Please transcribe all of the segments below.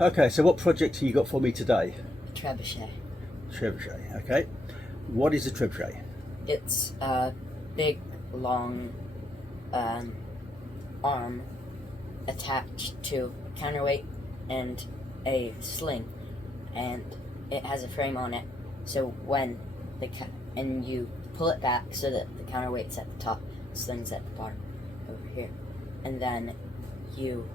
Okay, so what project have you got for me today? Trebuchet. Trebuchet, okay. What is a trebuchet? It's a big, long arm attached to a counterweight and a sling, and it has a frame on it. So when and you pull it back so that the counterweight's at the top, the sling's at the bottom over here, and then you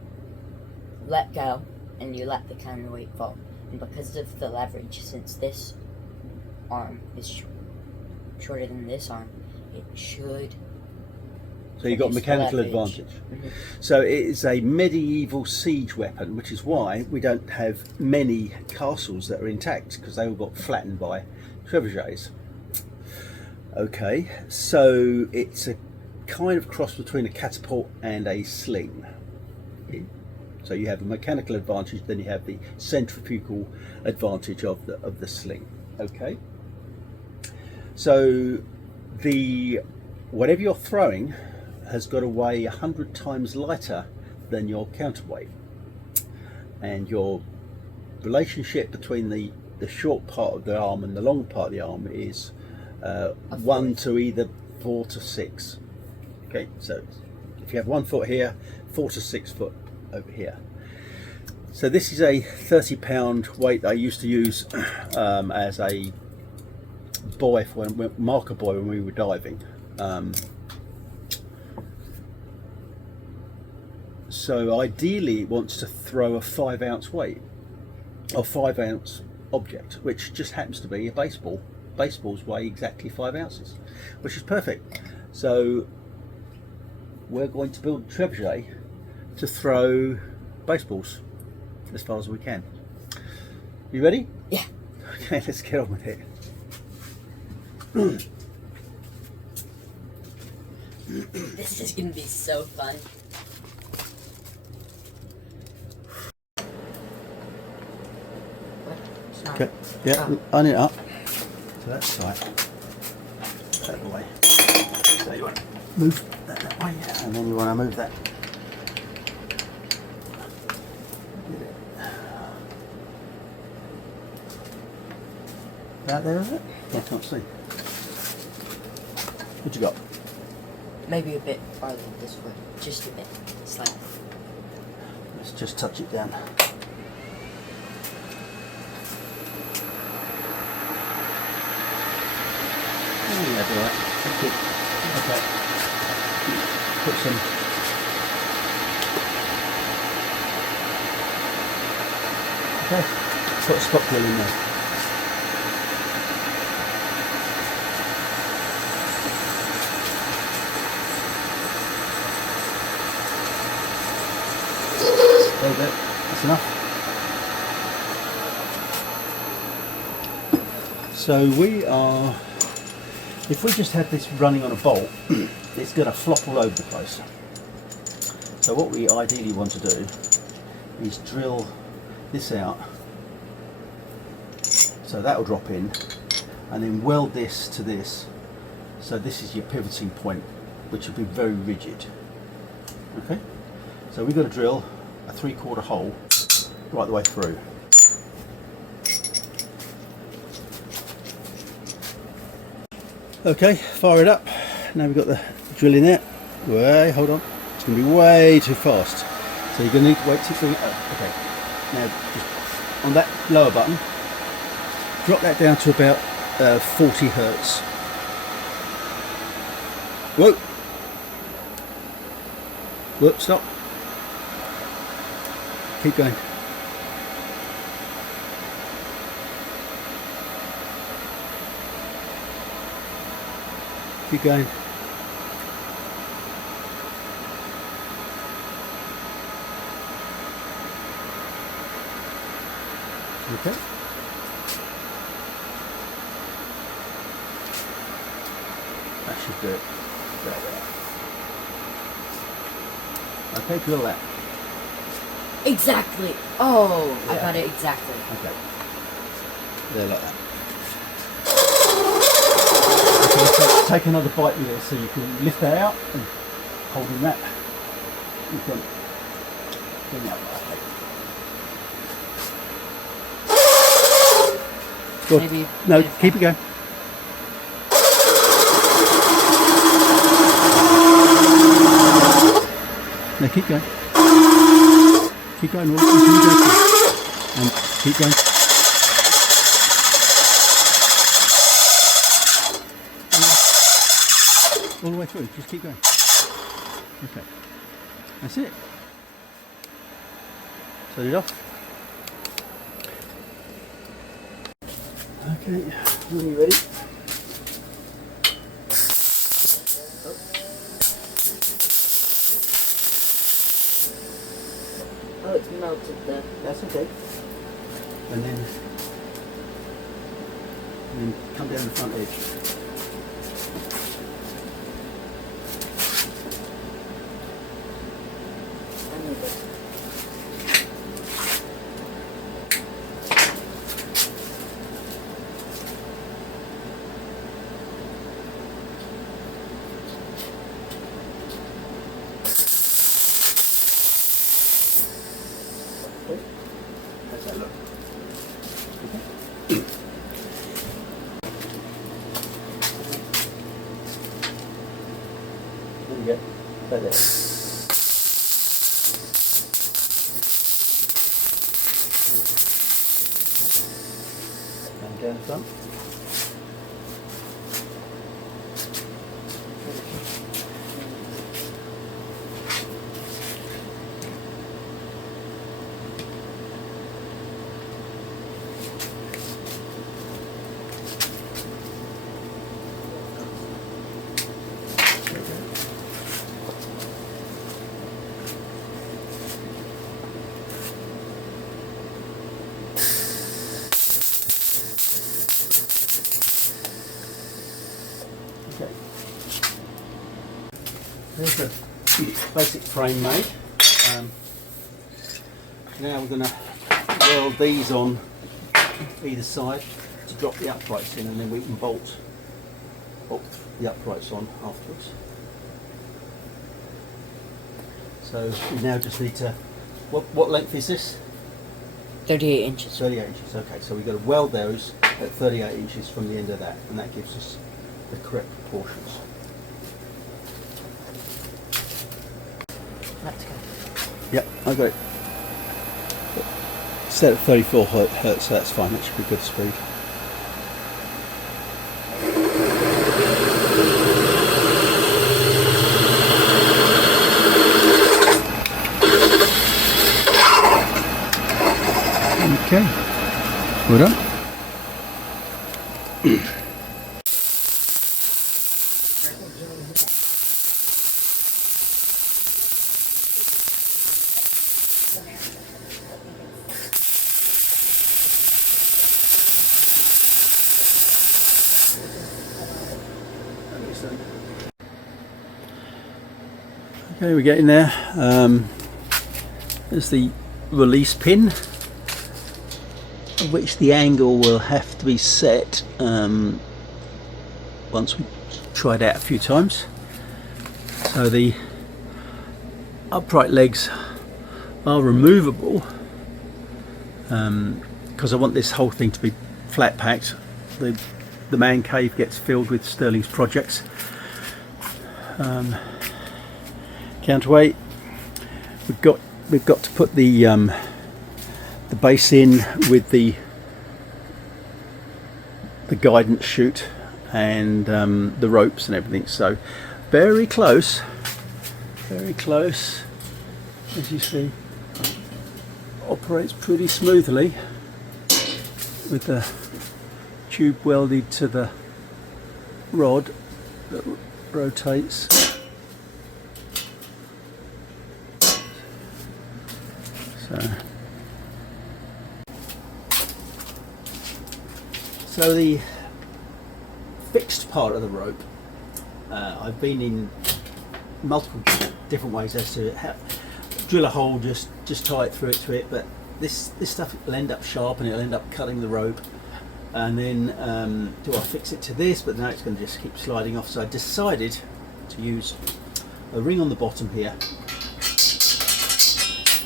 let go and you let the counterweight fall. And because of the leverage, since this arm is shorter than this arm, it should. So you've got mechanical advantage. Mm-hmm. So it is a medieval siege weapon, which is why we don't have many castles that are intact, because they all got flattened by trebuchets. Okay, so it's a kind of cross between a catapult and a sling. So you have a mechanical advantage, then you have the centrifugal advantage of the sling. Okay. So whatever you're throwing has got to weigh 100 times lighter than your counterweight, and your relationship between the short part of the arm and the long part of the arm is 1 to either 4 to 6. Okay, so if you have 1 foot here, 4 to 6 foot over here. So this is a 30-pound weight that I used to use as a buoy marker buoy when we were diving. So ideally it wants to throw a 5-ounce weight, or 5-ounce object, which just happens to be a baseball. Baseballs weigh exactly 5 ounces, which is perfect. So we're going to build a trebuchet to throw baseballs as far as we can. You ready? Yeah. Okay, let's get on with it. This is gonna be so fun. What? It's not. Okay, yeah, line it up. So that's tight. That way. So you want to move that way, and then you want to move that. That there, is it? I can't see. What you got? Maybe a bit farther this way. Just a bit. Slightly. Let's just touch it down. Oh, yeah, do that. Thank you. Okay. Put some. Okay. Put a spot drill in there. There you go. That's enough. So we are. If we just had this running on a bolt, it's going to flop all over the place. So what we ideally want to do is drill this out, so that will drop in, and then weld this to this, so this is your pivoting point, which will be very rigid. Okay, so we've got to drill a 3/4 hole right the way through. Okay, fire it up. Now we've got the drill in there. Hold on. It's going to be way too fast. So you're going to need to wait till okay. Now, just on that lower button, drop that down to about 40 hertz. Whoa! Whoop, stop. Keep going. Keep going. Okay. That should do it. There. Okay, drill that. Exactly. Oh, Yeah. I got it exactly. Okay. There, like that. Okay, so take another bite with it so you can lift that out and holding that. You can bring that right. Go on. Maybe. No, keep it going. No, keep going. Keep going. All and keep going. All the way through. Just keep going. Okay. That's it. Turn it off. Okay. When you're ready. Oh, it's melted there. That's okay. And then come down the front edge. I need this. How's that look? There you go. Right there. And down the front. Okay. There's the basic frame made. Now we're going to weld these on either side to drop the uprights in, and then we can bolt the uprights on afterwards. So we now just need to, what length is this? 38 inches. 38 inches, okay, so we've got to weld those at 38 inches from the end of that, and that gives us the correct proportions. Let's go. Yep, I got it. Set at 34 hertz, so that's fine, that should be good speed. Okay, well done. Okay, we're getting there. There's the release pin, of which the angle will have to be set once we try it out a few times. So the upright legs are removable because I want this whole thing to be flat packed. The man cave gets filled with Sterling's projects. Counterweight, we've got to put the base in with the guidance chute and the ropes and everything, so very close, as you see. Operates pretty smoothly with the tube welded to the rod that rotates. So the fixed part of the rope, I've been in multiple different ways as to how, drill a hole, just tie it through to it, but this stuff will end up sharp and it'll end up cutting the rope, and then do I fix it to this, but now it's going to just keep sliding off. So I decided to use a ring on the bottom here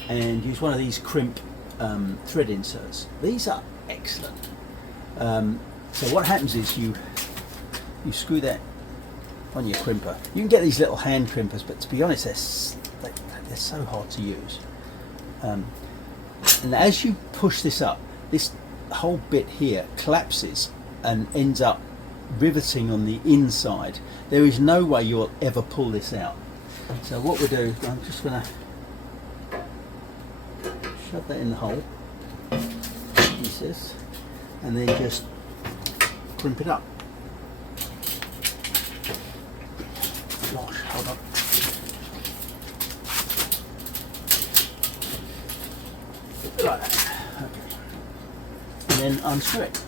and use one of these crimp thread inserts. These are excellent. So what happens is you screw that on your crimper. You can get these little hand crimpers, but to be honest, they're so hard to use. And as you push this up, this whole bit here collapses and ends up riveting on the inside. There is no way you'll ever pull this out. So what we do, I'm just going to shove that in the hole, use this, and then just crimp it up. Gosh, hold on. Like that. Okay. And then unscrew it.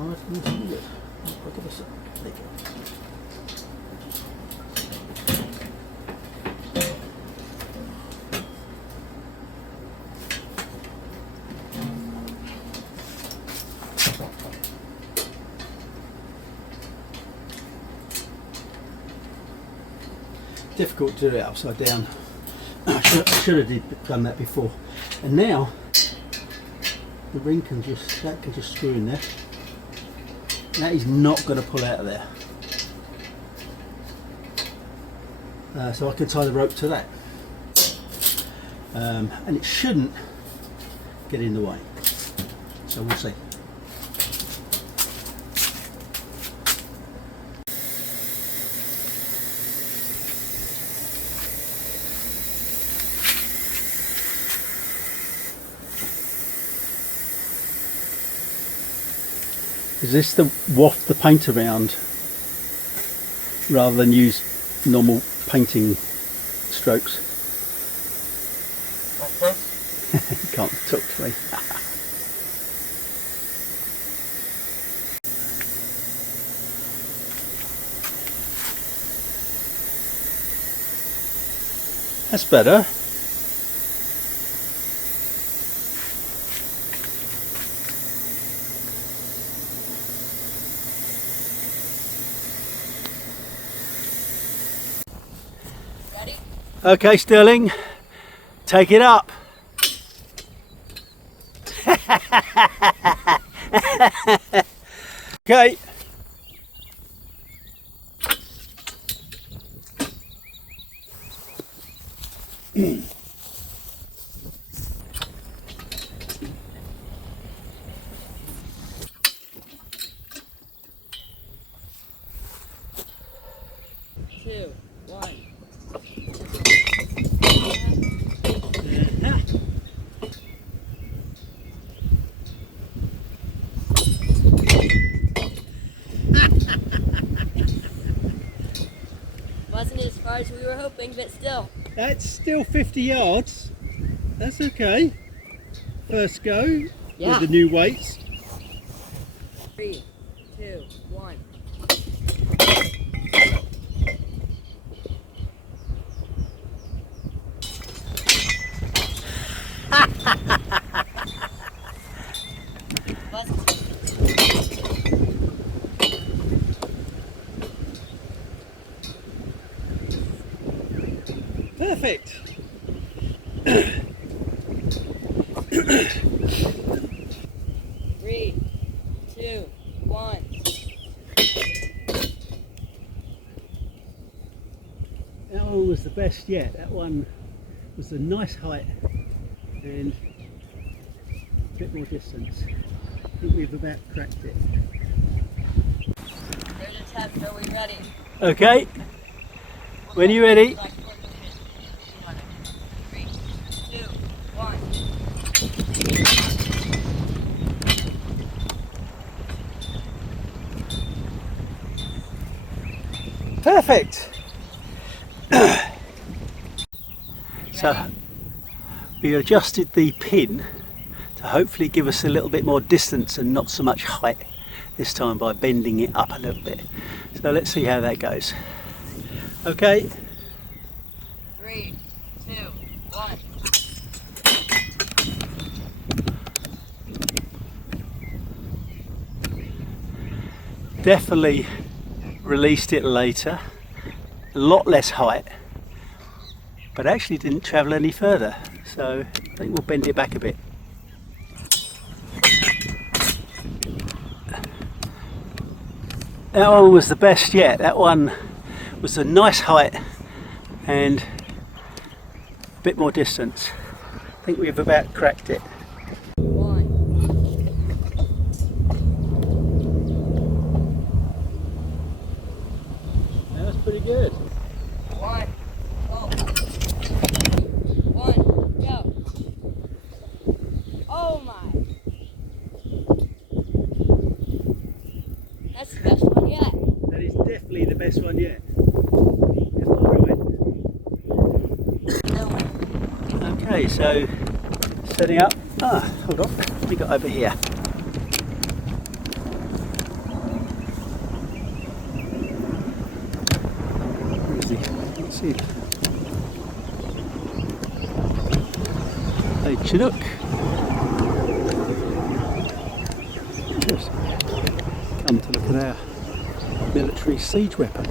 Oh, that's really good. Look at this. There you go. Difficult to do it upside down. I should have done that before. And now the ring can just screw in there. That is not going to pull out of there. So I can tie the rope to that, and it shouldn't get in the way. So we'll see. Is this to waft the paint around rather than use normal painting strokes? Like this? You can't talk to me. That's better. Okay, Sterling, take it up. Okay. Two, one. Wasn't as far as we were hoping, but still. That's still 50 yards. That's okay. First go with the new weights. 3, 2, 1. Perfect. Three, two, one. That one was the best yet. That one was a nice height and a bit more distance. I think we've about cracked it. There's a test. Are we ready? Okay. When you're ready. 3, 2, 1. Perfect. So we adjusted the pin to hopefully give us a little bit more distance and not so much height this time by bending it up a little bit. So let's see how that goes. Okay. 3, 2, 1. Definitely released it later. A lot less height, but actually didn't travel any further. So I think we'll bend it back a bit. That one was the best yet. That one was a nice height and a bit more distance. I think we've about cracked it. That was pretty good. One, go. Oh my. That's the best one yet. That is definitely the best one yet. Okay, so setting up. Hold on. What have we got over here? Where is he? Let's see. Hey, Chinook. Just come to look at our military siege weapon.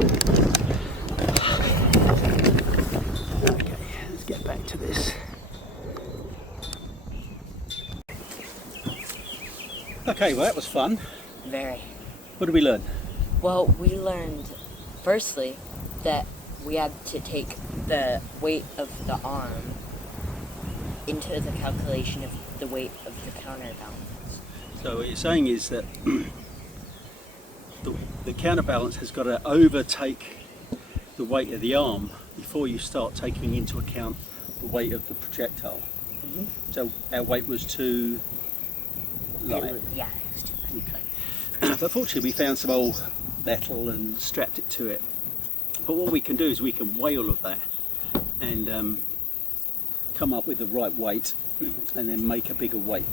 Okay, let's get back to this. Okay, well that was fun. Very. What did we learn? Well, we learned, firstly, that we had to take the weight of the arm into the calculation of the weight of the counterbalance. So what you're saying is that the counterbalance has got to overtake the weight of the arm before you start taking into account the weight of the projectile. Mm-hmm. So our weight was too light. Yeah, it was too light. Okay. But fortunately we found some old metal and strapped it to it. But what we can do is we can weigh all of that and come up with the right weight and then make a bigger weight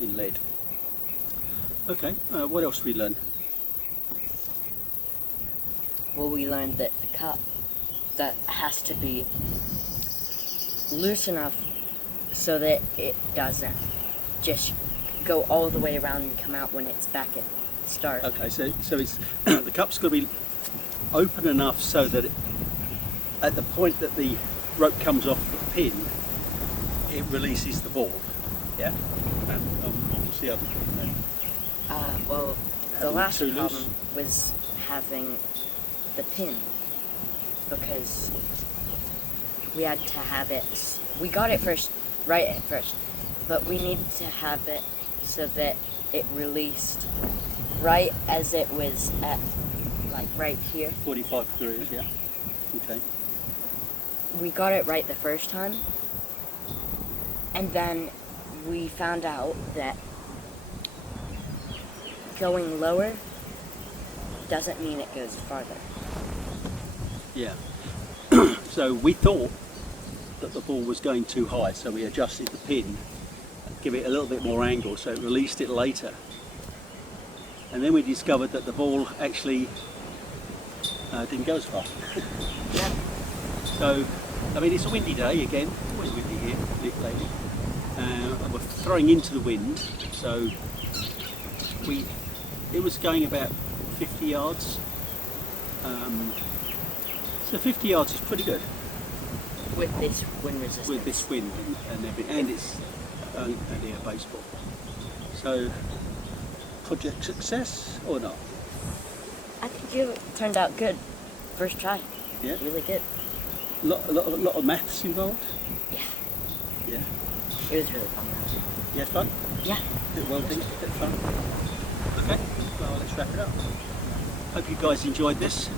in lead. Okay, what else did we learn? Well, we learned that the cup that has to be loose enough so that it doesn't just go all the way around and come out when it's back at the start. Okay, so it's the cup's got to be open enough so that at the point that the rope comes off the pin, it releases the ball. Yeah. And what was the other thing then? Well, the Having last too problem loose? was having the pin, because we had to have it. We got it right at first, but we needed to have it so that it released right as it was at, like, right here. 45 degrees. Yeah. Okay. We got it right the first time, and then we found out that going lower doesn't mean it goes farther. Yeah. So we thought that the ball was going too high, so we adjusted the pin, give it a little bit more angle, so it released it later. And then we discovered that the ball actually didn't go as far. Yeah. So, I mean, it's a windy day again. Always windy here, lately. And we're throwing into the wind, so it was going about 50 yards. So 50 yards is pretty good With this wind resistance. with this wind and everything, and it's only a baseball. So, project success or not? I think it turned out good. First try. Yeah. Really good. A lot of maths involved. Yeah. Yeah. It was really fun. You had fun? Yeah. Bit welding, bit fun. Okay, well let's wrap it up. Hope you guys enjoyed this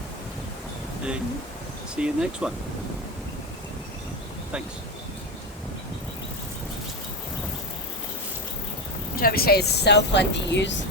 and see you in the next one. Thanks. Trebuchet is so fun to use.